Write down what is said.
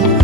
Bye.